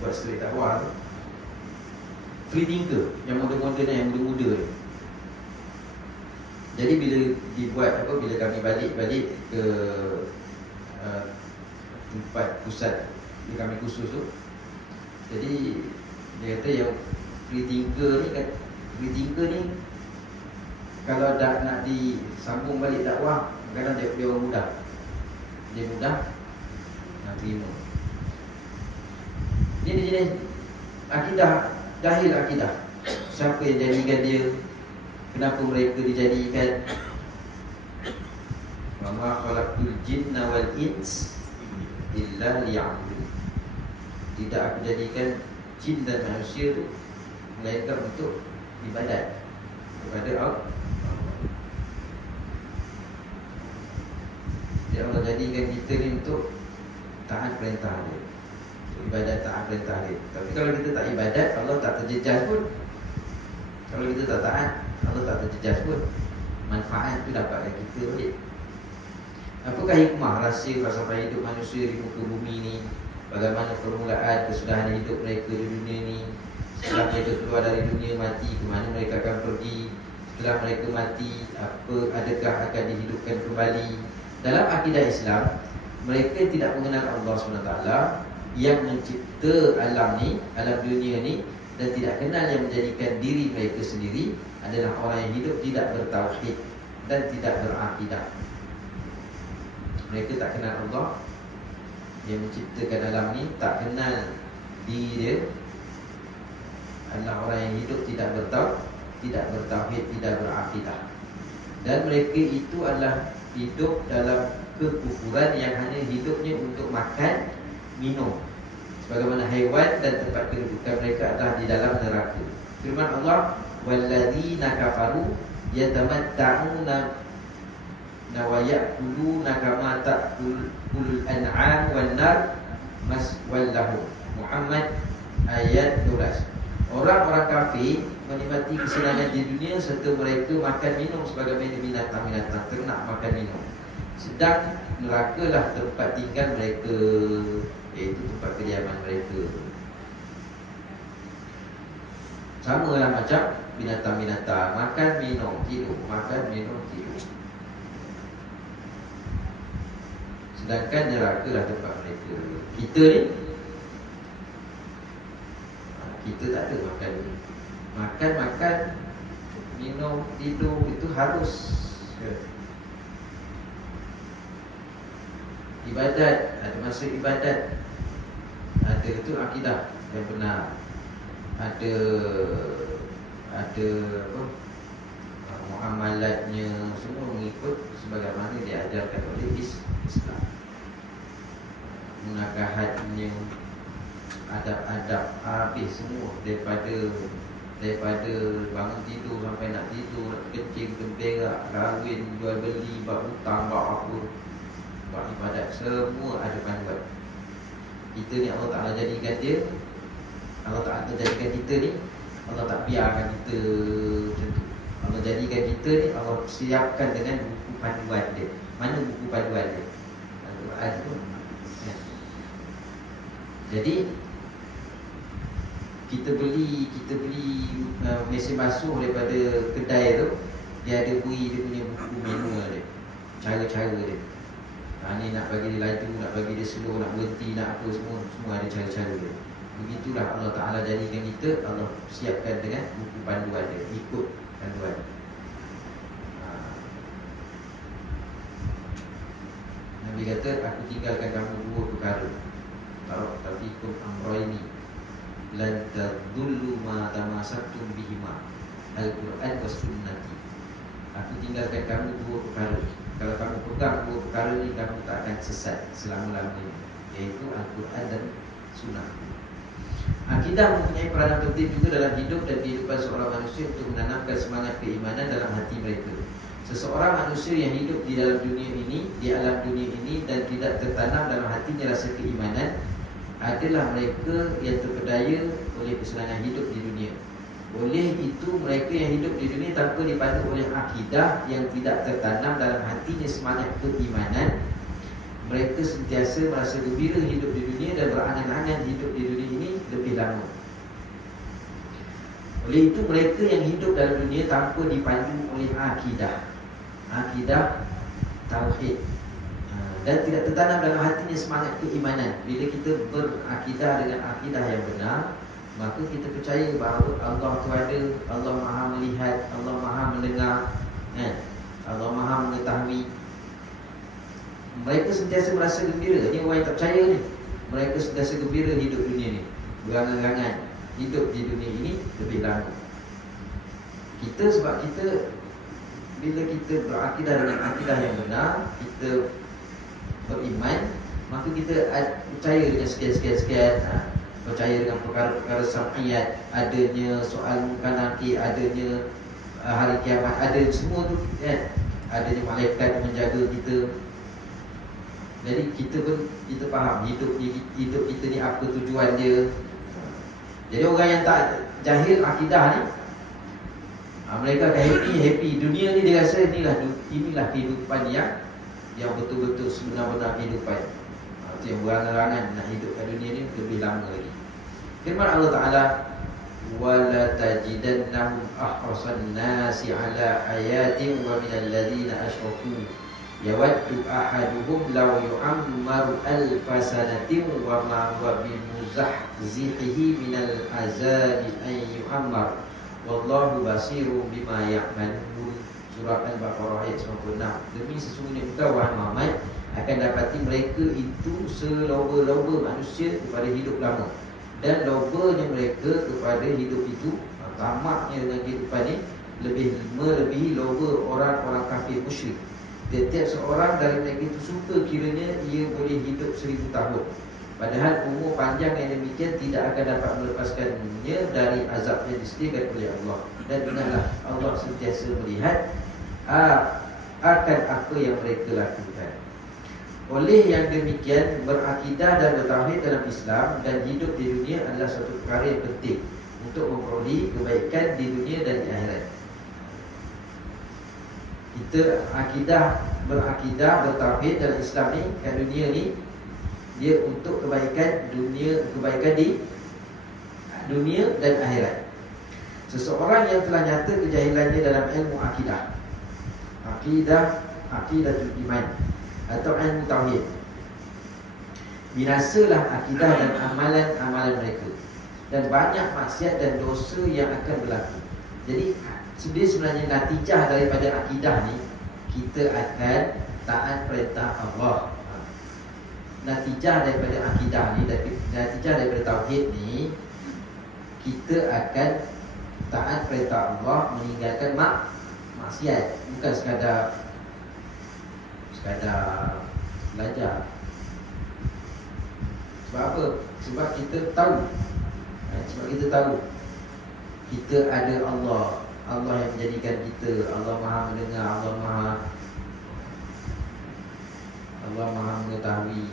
buat straight dakwah tu, free thinker yang muda-muda ni, yang muda-muda ni. Jadi bila dibuat apa, bila kami balik ke tempat pusat yang kami khusus tu, jadi dia kata yang free thinker ni kalau dah nak disambung balik dakwah, kadang dia orang mudah, dia mudah nak terima. Ini jenis akidah, jahil akidah. Siapa yang jadikan dia, kenapa mereka dijadikan. Wa ma khalaqtul jinna wal ins illa liya'budun. Tidak aku jadikan jin dan manusia tu melainkan untuk ibadat kepada Allah. Dia Allah jadikan kita ni untuk taat perintah dia, ibadat taat perintah dia. Tapi kalau kita tak ibadat, Allah tak terjejas pun. Kalau kita tak taat, Allah tak terjejas pun. Manfaat tu dapat dari kita balik. Apakah hikmah rahsia falsafah hidup manusia di muka bumi ni? Bagaimana permulaan kesudahan hidup mereka di dunia ni? Setelah mereka keluar dari dunia mati, ke mana mereka akan pergi? Setelah mereka mati, adakah akan dihidupkan kembali? Dalam akidah Islam, mereka tidak mengenal Allah SWT yang mencipta alam ni, alam dunia ni, dan tidak kenal yang menjadikan diri mereka sendiri adalah orang yang hidup tidak bertauhid dan tidak berakidah. Mereka tak kenal Allah yang menciptakan alam ni, tak kenal diri dia, adalah orang yang hidup tidak bertauhid, tidak berakidah. Dan mereka itu adalah hidup dalam kekufuran yang hanya hidupnya untuk makan, minum, sebagaimana haiwan, dan tempat kedudukan mereka adalah di dalam neraka. Firman Allah, walladzina kafaru yatamatta'una wa ya'kuluna kama ta'kulul an'am wan nar maswal lahum. Muhammad ayat 12. Orang-orang kafir menikmati kesenangan di dunia serta mereka makan minum sebagaimana binatang-binatang, ternak makan minum. Sedang nerakalah tempat tinggal mereka, iaitu tempat kediaman mereka. Sama lah macam binatang-binatang, makan, minum, tidur, makan, minum, tidur. Sedangkan neraka lah tempat mereka. Kita ni, kita tak ada makan. Makan, minum, tidur, itu harus. Ibadat, ada masa ibadat, ada itu akidah yang benar. Ada apa, muamalatnya semua mengikut sebagaimana diajarkan oleh Islam. Munakahatnya, adab-adab habis semua, daripada bangun tidur sampai nak tidur, nak kencing, berberak, kahwin, jual beli, buat hutang, buat apa, buat ibadat, semua ada panduan. Kita ni Allah Ta'ala jadikan dia, Allah Ta'ala jadikan kita ni, Allah tak biarkan kita macam tu. Allah jadikan kita ni, Allah siapkan dengan buku panduan dia. Mana buku panduan dia? Al-Quran tu ya. Jadi kita beli mesin basuh daripada kedai tu, dia ada beri dia punya buku manual dia, cara-cara dia. Ni nak bagi dia laju, nak bagi dia slow, nak berhenti, nak apa, semua ada cara-cara dia. Begitulah Allah Ta'ala jadikan kita, Allah siapkan dengan buku panduan dia, ikut panduan. Nabi kata, aku tinggalkan kamu dua perkara, taraktafikum amrayni lan tadullu ma tamasaktum bihima, Al-Quran wa sunnati. Aku tinggalkan kamu dua perkara. Kalau kamu pegang dua perkara ni, kamu tak akan sesat selama-lamanya, iaitu Al-Quran dan Sunnah. Akidah mempunyai peranan penting juga dalam hidup dan kehidupan seorang manusia untuk menanamkan semangat keimanan dalam hati mereka. Seseorang manusia yang hidup di dalam dunia ini, di alam dunia ini, dan tidak tertanam dalam hatinya rasa keimanan, adalah mereka yang terpedaya oleh kesenangan hidup di dunia. Oleh itu, mereka yang hidup di dunia tanpa dipandu oleh akidah yang tidak tertanam dalam hatinya semangat keimanan, mereka sentiasa merasa gembira hidup di dunia dan berangan-angan hidup di dunia ini lebih lama. Oleh itu, mereka yang hidup dalam dunia tanpa dipandu oleh akidah tauhid, dan tidak tertanam dalam hatinya semangat keimanan. Bila kita berakidah dengan akidah yang benar, maka kita percaya bahawa Allah itu ada, Allah Maha melihat, Allah Maha mendengar, Allah Maha mengetahui. Mereka sentiasa merasa gembira. Ini orang yang tak percaya ni, mereka sentiasa gembira hidup dunia ni, berangan-angan hidup di dunia ini lebih lama. Sebab kita bila kita berakidah dengan akidah yang benar, kita beriman, maka kita percaya dengan sekian-sekian, percaya dengan perkara-perkara sam'iyat, adanya soal muka nakir, adanya hari kiamat, ada semua tu kan, adanya malaikat menjaga kita. Jadi kita faham hidup kita ni apa tujuan dia. Jadi orang yang tak jahil akidah ni, mereka akan happy dunia ni, dia rasa inilah kehidupan yang betul-betul sebenar-benar kehidupan. Itu yang berangan-angan nak hidup kat dunia ni lebih lama lagi. Firman Allah Ta'ala, wala tajidannahum ahrasan nasi ala hayatin wa minal ladhina asyraku yawaddu ahaduhum law yu'ammaru alfa sanatin wa ma huwa bimuzahzihihi minal azabi an yu'ammar wallahu basirun bima ya'malun. Surah Al-Baqarah ayat 96. Demi sesungguhnya engkau wahai Muhammad akan dapati mereka itu seloba-loba manusia kepada hidup lama, dan lobanya mereka kepada hidup itu, tamaknya dengan kehidupan ini melebihi loba orang-orang kafir musyrik. Setiap seorang dari mereka itu suka kiranya ia boleh hidup 1000 tahun, padahal umur panjang yang demikian tidak akan dapat melepaskannya dari azab yang disediakan oleh Allah. Dan ingatlah Allah sentiasa melihat akan apa yang mereka lakukan. Oleh yang demikian, berakidah dan bertauhid dalam Islam dan hidup di dunia adalah satu perkara yang penting untuk memperoleh kebaikan di dunia dan di akhirat. Kita berakidah, bertauhid dalam Islam ni, kat dunia ni, dia untuk kebaikan dunia, kebaikan di dunia dan akhirat. Seseorang yang telah nyata kejahilannya dalam ilmu akidatul iman atau ilmu tauhid, binasalah akidah dan amalan-amalan mereka, dan banyak maksiat dan dosa yang akan berlaku. Jadi sebenarnya natijah daripada akidah ni, kita akan taat perintah Allah. Natijah daripada akidah ni, natijah daripada tauhid ni, kita akan taat perintah Allah, meninggalkan maksiat, bukan sekadar belajar. Sebab apa? Sebab kita tahu kita ada Allah yang menjadikan kita. Allah Maha mendengar, Allah Maha mengetahui.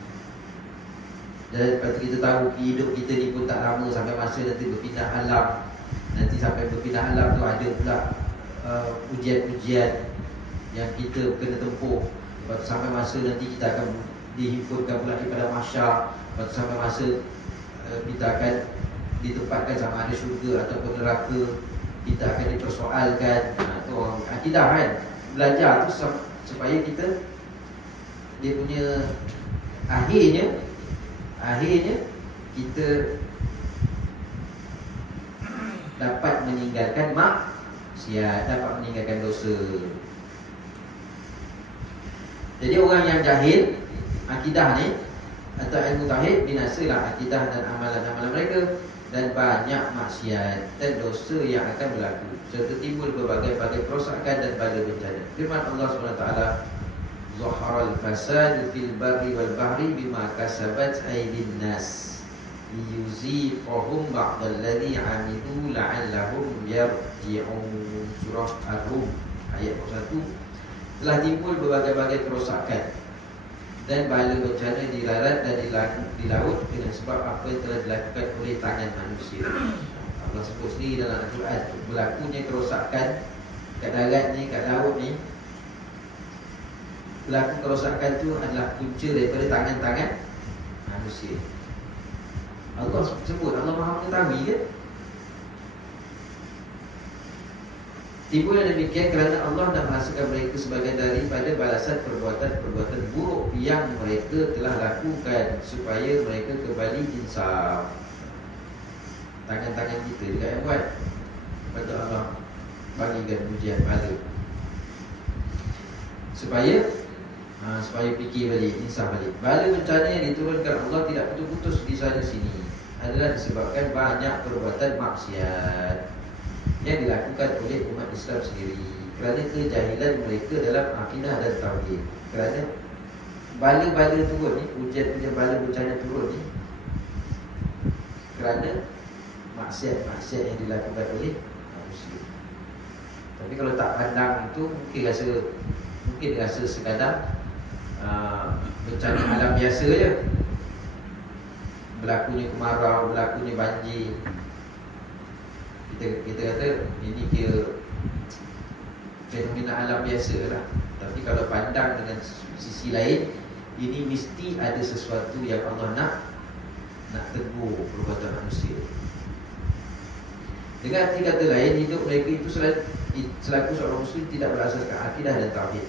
Dan lepas tu kita tahu hidup kita ni pun tak lama, sampai masa nanti berpindah alam. Nanti sampai berpindah alam tu ada pula ujian-ujian yang kita kena tempuh. Lepas tu sampai masa nanti kita akan dihimpunkan pula kepada mahsyar. Lepas tu sampai masa kita akan ditempatkan sama ada syurga ataupun neraka. Kita akan dipersoalkan. Tu orang akidah kan. Belajar tu supaya kita, dia punya akhirnya kita dapat meninggalkan maksiat, dapat meninggalkan dosa. Jadi orang yang jahil akidah ni atau ilmu tauhid, binasalah akidah dan amalan-amalan mereka, dan banyak maksiat dan dosa yang akan berlaku, serta timbul berbagai-bagai kerosakan dan bala bencana. Firman Allah SWT, Zaharal fasadu fil barri wal bahri bima kasabat aydin nas liyuziqahum ba'dalladhi 'amilu la'allahum yarji'un. Surah Ar-Rum ayat 1. Telah timbul berbagai-bagai kerosakan dan bala bencana di darat dan di laut dengan sebab apa yang telah dilakukan oleh tangan manusia. Allah sebut sendiri dalam Al-Quran, berlakunya kerosakan kat darat ni, kat laut ni. Berlaku kerosakan tu adalah punca daripada tangan-tangan manusia. Allah sebut, Allah Maha mengetahui ke? Timbul yang demikian kerana Allah nak merasakan mereka sebagai daripada balasan perbuatan-perbuatan buruk yang mereka telah lakukan, supaya mereka kembali insaf. Tangan-tangan kita juga yang buat. Lepas tu Allah bagikan ujian pahala supaya fikir balik, insaf balik. Bala bencana yang diturunkan Allah tidak putus-putus di sana sini adalah disebabkan banyak perbuatan maksiat yang dilakukan oleh umat Islam sendiri, kerana kejahilan mereka dalam akidah dan tauhid. Kerana bala-bala turun ni, ujian-ujian bala bencana turun ni kerana maksiat-maksiat yang dilakukan oleh manusia. Tapi kalau tak pandang itu, mungkin rasa sekadar bencana alam biasa je. Berlakunya kemarau, berlakunya banjir, kita kata ini kira fenomena alam biasa lah. Tapi kalau pandang dengan sisi lain, ini mesti ada sesuatu yang Allah nak tegur perbuatan manusia. Dengan arti kata lain, hidup mereka itu selaku seorang muslim tidak berasaskan akidah dan tauhid.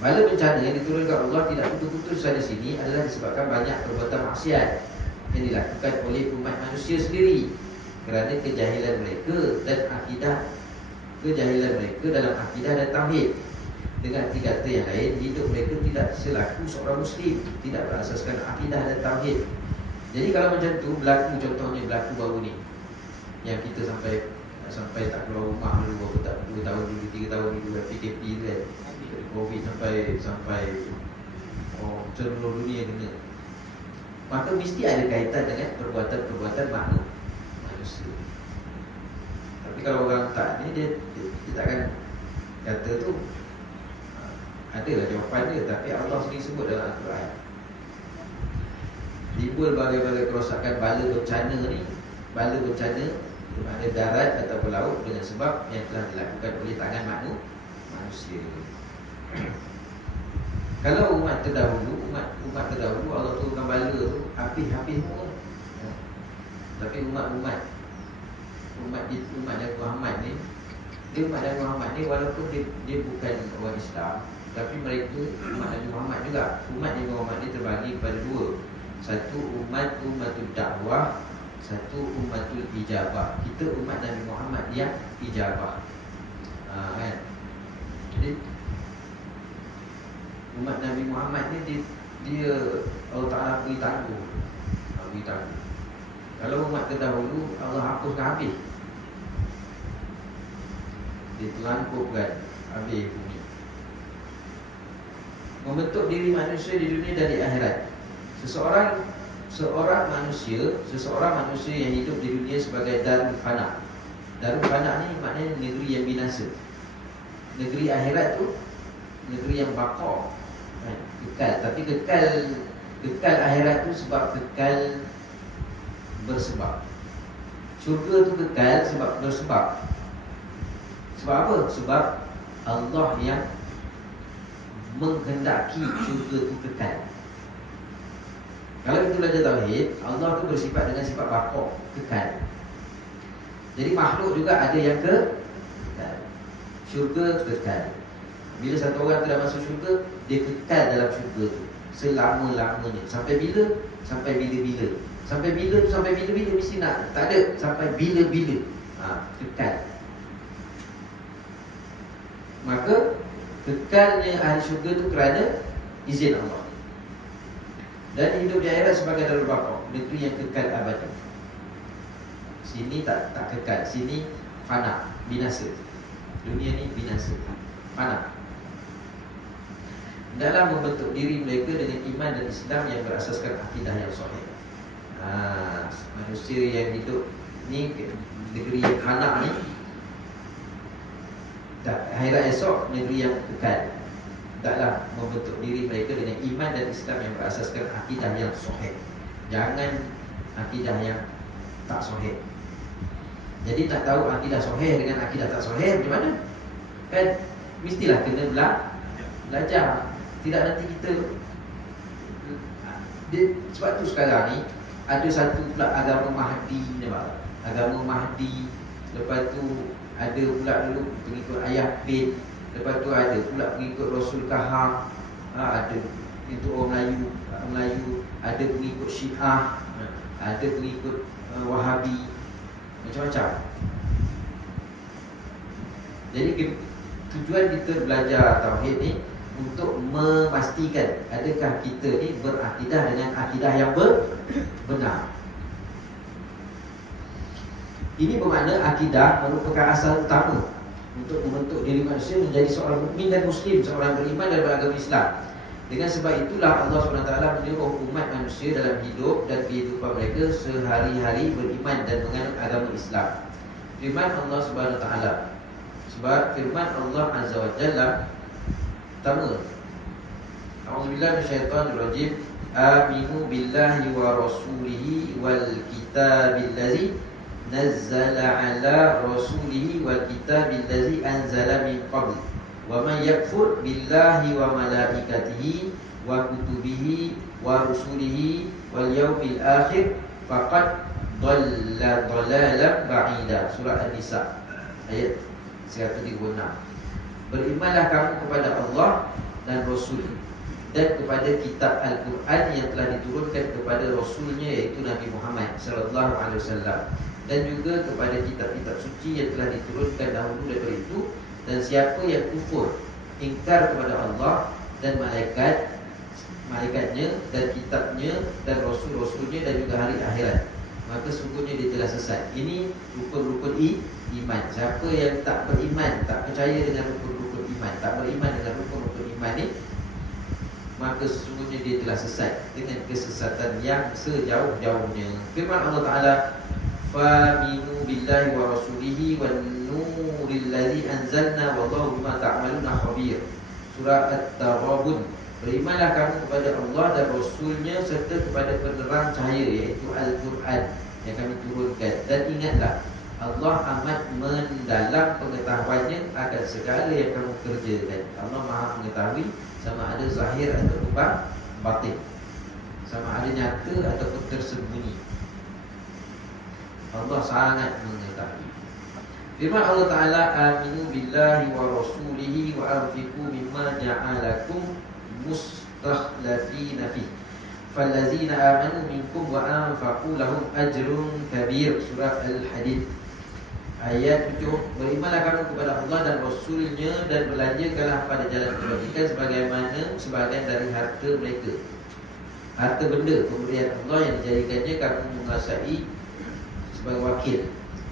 Bala bencana yang diturunkan Allah tidak putus-putus sana sini adalah disebabkan banyak perbuatan maksiat yang dilakukan oleh umat manusia sendiri, kerana kejahilan mereka dalam akidah dan tauhid. Dengan arti kata yang lain, hidup mereka tidak selaku seorang muslim tidak berasaskan akidah dan tauhid. Jadi kalau macam tu berlaku, contohnya berlaku baru ni, yang kita sampai tak keluar rumah dulu, tak 2 tahun dulu, 3 tahun dulu, PKP kan, COVID sampai seluruh dunia kena. Maka mesti ada kaitan dengan perbuatan-perbuatan manusia. Tapi kalau orang tak ni, dia takkan kata tu. Adalah jawapan dia, tapi Allah sendiri sebut dalam Al-Quran. Timbul berbagai-bagai kerosakan bala bencana ni, bala bencana ada darat atau laut dengan sebab yang telah dilakukan oleh tangan manusia. Kalau umat terdahulu Allah turunkan bala tu habis semua. Tapi umat Nabi Muhammad ni, walaupun dia bukan orang Islam, tapi mereka umat Nabi Muhammad juga. Umat Nabi Muhammad ni terbagi kepada 2. Satu umatul dakwah, satu umatul ijabah. Kita umat Nabi Muhammad yang ijabah. Kan? Jadi umat Nabi Muhammad ni dia Allah Ta'ala beri tangguh. Kalau umat terdahulu Allah hapuskan habis. ditelangkupkan habis bumi. Membentuk diri manusia di dunia dan di akhirat. Seorang manusia yang hidup di dunia sebagai darul fana. Darul fana ni maknanya negeri yang binasa. Negeri akhirat tu negeri yang baqa, kekal. Tapi kekal akhirat tu sebab kekal bersebab. Syurga tu kekal sebab bersebab. Sebab apa? Sebab Allah yang menghendaki syurga tu kekal. Kalau kita belajar tauhid, Allah tu bersifat dengan sifat baqa, kekal. Jadi makhluk juga ada yang kekal. Syurga kekal. Bila satu orang tu dah masuk syurga, dia kekal dalam syurga tu selama-lamanya. Sampai bila? Sampai bila-bila. Sampai bila tu sampai bila-bila mesti nak. Tak ada sampai bila-bila. Kekal. Maka kekalnya ahli syurga tu kerana izin Allah. Dan hidup di akhirat sebagai darul baqa, negeri yang kekal abadi. Sini tak kekal, sini fana, binasa. Dunia ni binasa, fana. Dalam membentuk diri mereka dengan iman dan Islam yang berasaskan akidah yang sahih. Manusia yang hidup ni negeri yang fana ni, akhirat esok negeri yang kekal. Taklah membentuk diri mereka dengan iman dan Islam yang berasaskan akidah yang sahih. Jangan akidah yang tak sahih. Jadi tak tahu akidah sahih dengan akidah tak sahih macam mana? Kan mestilah kena belajar. Tidak nanti kita sebab tu sekarang ni ada satu pula agama Mahdi, nampak? Agama Mahdi. Lepas tu ada pula dulu pengikut ayah bin. Lepas tu ada pula pengikut Rasul Kahar. Ada itu orang Melayu, ada pengikut Syiah, ada pengikut Wahabi, macam-macam. Jadi tujuan kita belajar tauhid ni untuk memastikan adakah kita ni berakidah dengan akidah yang benar. Ini bermakna akidah merupakan asal utama untuk membentuk diri manusia menjadi seorang mukmin dan muslim, seorang beriman dan beragama Islam. Dengan sebab itulah Allah SWT menyuruh umat manusia dalam hidup dan kehidupan mereka sehari-hari beriman dan menganut agama Islam. Firman Allah SWT, sebab firman Allah Azza wa Jalla pertama, A'udzubillahi minasyaitonirrajim, aminu billahi wa rasulihi wal kitabil ladzi nazzala ala rasulihi wal kitabil ladzi anzala min qabl wa man yakfur billahi wa malaikatihi wa kutubihi wa rusulihi wal yawmil akhir faqad dhalla dhalalan ba'ida. Surah An-Nisa ayat 136. Berimanlah kamu kepada Allah dan Rasul dan kepada kitab Al-Quran yang telah diturunkan kepada Rasulnya, iaitu Nabi Muhammad SAW, dan juga kepada kitab-kitab suci yang telah diturunkan dahulu daripada itu. Dan siapa yang kufur, ingkar kepada Allah dan malaikatnya dan kitabnya dan Rasul-Rasulnya dan juga hari akhirat, maka sungguhnya dia telah sesat. Ini rukun-rukun iman. Siapa yang tak beriman, tak percaya dengan rukun-rukun iman, tak beriman dengan rukun-rukun iman ni, maka sesungguhnya dia telah sesat dengan kesesatan yang sejauh-jauhnya. Firman Allah Ta'ala, Faminu billahi wa rasulihi wa nuril ladzi anzalna wallahu bima ta'maluna khabir. Surah At-Taghabun. Berimanlah kamu kepada Allah dan Rasulnya serta kepada penerang cahaya, iaitu Al-Quran yang kami turunkan. Dan ingatlah, Allah amat mendalam pengetahuannya akan segala yang kamu kerjakan. Allah Maha mengetahui sama ada zahir atau batin, sama ada nyata ataupun tersembunyi. Allah sangat mengetahui. Firman Allah Ta'ala, aminu billahi wa rasulihi wa anfiqu mimma ja'alakum mustakhlafina fi fallazina amanu minkum wa anfaqu lahum ajrun kabir. Surah Al-Hadid ayat 7. Berimanlah kamu kepada Allah dan Rasulnya dan belanjakanlah pada jalan kebajikan sebagaimana sebagian dari harta mereka, harta benda pemberian Allah yang dijadikannya kamu menguasai sebagai wakil.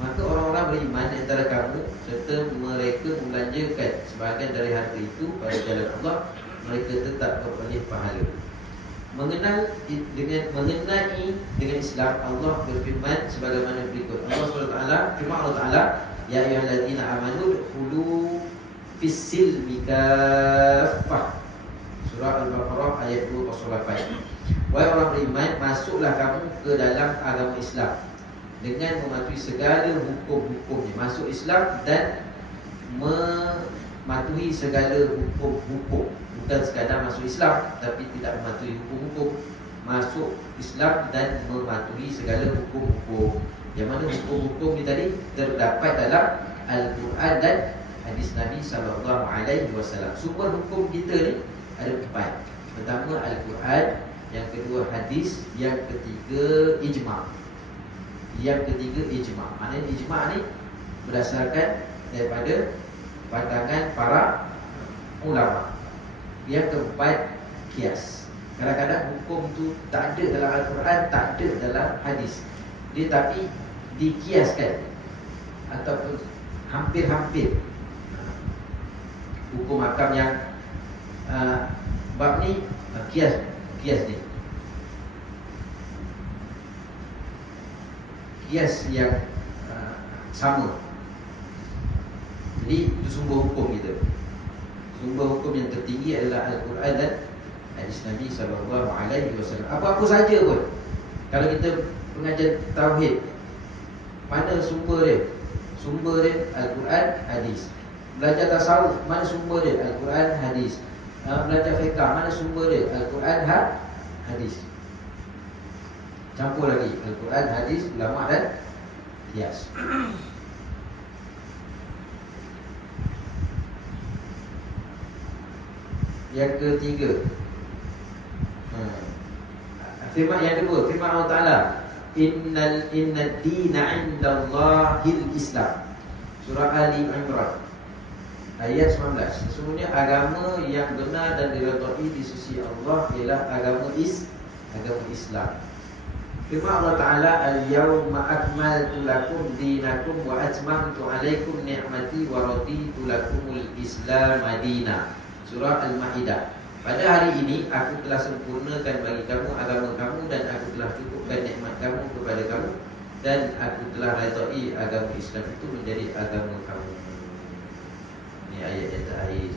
Maka orang-orang orang beriman antara kamu serta mereka membelanjakan sebahagian dari harta itu pada jalan Allah, mereka tetap beroleh pahala. Mengenai dengan Islam, Allah berfirman sebagaimana berikut. Allah SWT firman Allah Taala, ya ayyuhallazina amanu khulu fis-silmi kaffah. Surah Al-Baqarah ayat 208. Wahai orang beriman, masuklah kamu ke dalam agama Islam dengan mematuhi segala hukum-hukumnya. Masuk Islam dan mematuhi segala hukum-hukum. Bukan sekadar masuk Islam tapi tidak mematuhi hukum-hukum. Masuk Islam dan mematuhi segala hukum-hukum. Yang mana hukum-hukum ni tadi terdapat dalam Al-Quran dan hadis Nabi SAW. Sumber hukum kita ni ada 4. Pertama Al-Quran, yang kedua hadis, yang ketiga ijma'. Maknanya ijma' ni berdasarkan daripada pandangan para ulama. Yang keempat kias. Kadang-kadang hukum tu tak ada dalam Al-Quran, tak ada dalam hadis. Dia tapi dikiaskan ataupun hampir-hampir. Hukum hakam yang bab ni kias ni. Kias yang sama. Jadi itu sumber hukum kita. Sumber hukum yang tertinggi adalah Al-Quran dan hadis Nabi SAW. Apa-apa saja pun, kalau kita mengajar tauhid, mana sumber dia? Sumber dia Al-Quran, hadis. Belajar tasawuf, mana sumber dia? Al-Quran, hadis. Belajar fiqh, mana sumber dia? Al-Quran, hadis. Campur lagi Al-Quran, hadis, ulama dan kias. Yang ketiga, firman yang kedua, firman Allah Taala, inna dina 'indallahil Islam. Surah Ali Imran ayat 19. Sesungguhnya agama yang benar dan diridhai di sisi Allah ialah agama Islam. Firman Allah Taala, al-yawma akmaltu lakum dinakum wa atmamtu 'alaikum ni'mati wa raditu lakumul Islam madina. Surah Al-Ma'idah. Pada hari ini aku telah sempurnakan bagi kamu agama kamu, dan aku telah cukupkan nikmat kamu kepada kamu, dan aku telah redai agama Islam itu menjadi agama kamu. Ini ayat yang terakhir.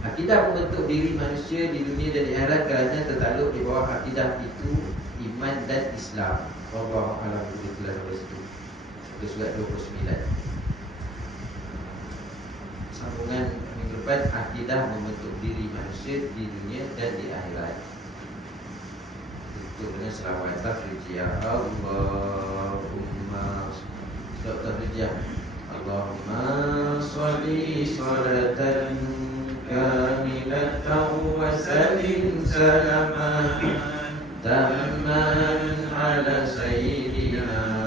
Akidah membentuk diri manusia di dunia dan di akhirat kerana tertakluk di bawah akidah itu iman dan Islam. Wallahu a'lam bishawab. Surat 29. Sambungan minggu depan, akidah membentuk diri manusia di dunia dan di akhirat. Tutup dengan selawat tafrijiyah. Allahumma tafrijiyah. Allahumma sholli sholatan kamilatan wa sallim salaman tamman ala sayyidina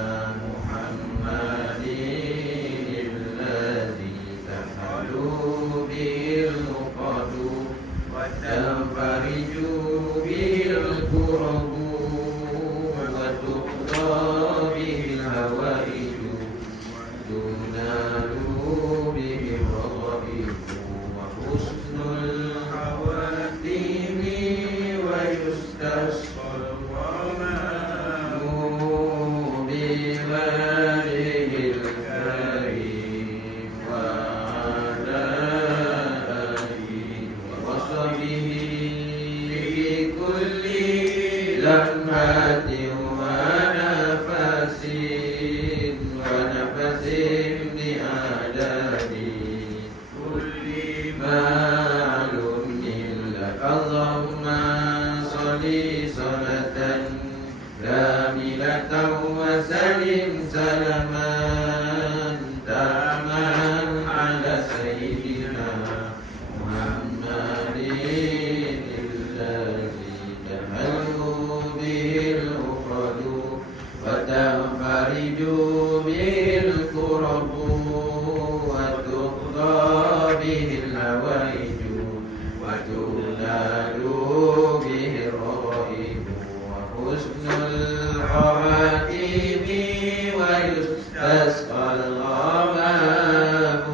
الغمام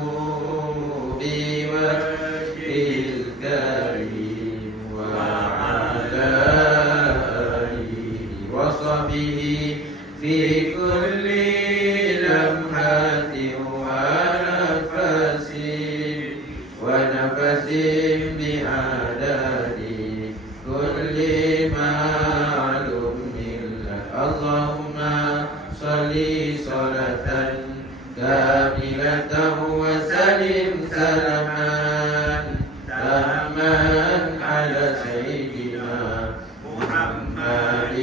بوجهه الكريم وعلى آله وصحبه في كل لمحة ونفس بعدد كل معلوم لك اللهم صل صلاة كاملة وسلم سلاما تاما على سيدنا محمد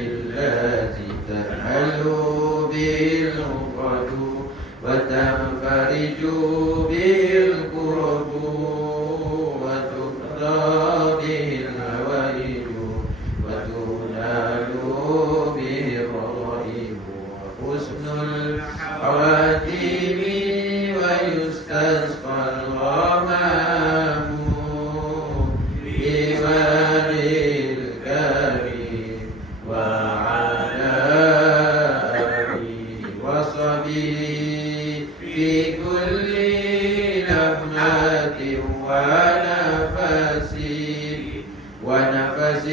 الذي تنحل به العقد وتنفرج به الكرب وتقضى به الهوائج وتنال به الرغائب وحسن الخواتيم ويستسقى الغمام بوجه الكريم وعلى آله وصحبه في كل لمحة ونفس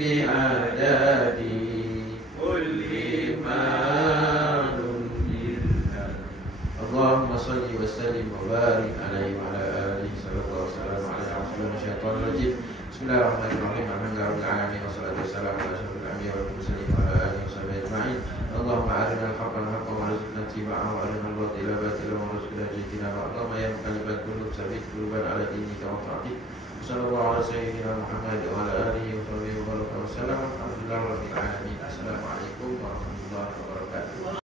بعدد كل معلوم لله اللهم صل وسلم وبارك عليه وعلى آله صلى الله وسلم على رسول الشيطان الرجيم بسم الله الرحمن الرحيم الحمد لله رب العالمين والصلاة والسلام على أشرف الأنبياء والمرسلين وعلى آله وصحبه أجمعين اللهم أرنا الحق حقا وارزقنا اتباعه وأرنا الباطل باطلا وارزقنا اجتنابه اللهم يا مقلب القلوب ثبت قلوبنا على دينك وطاعتك صلى الله على سيدنا محمد وعلى آله وصحبه وسلم الحمد لله رب العالمين السلام عليكم ورحمة الله وبركاته.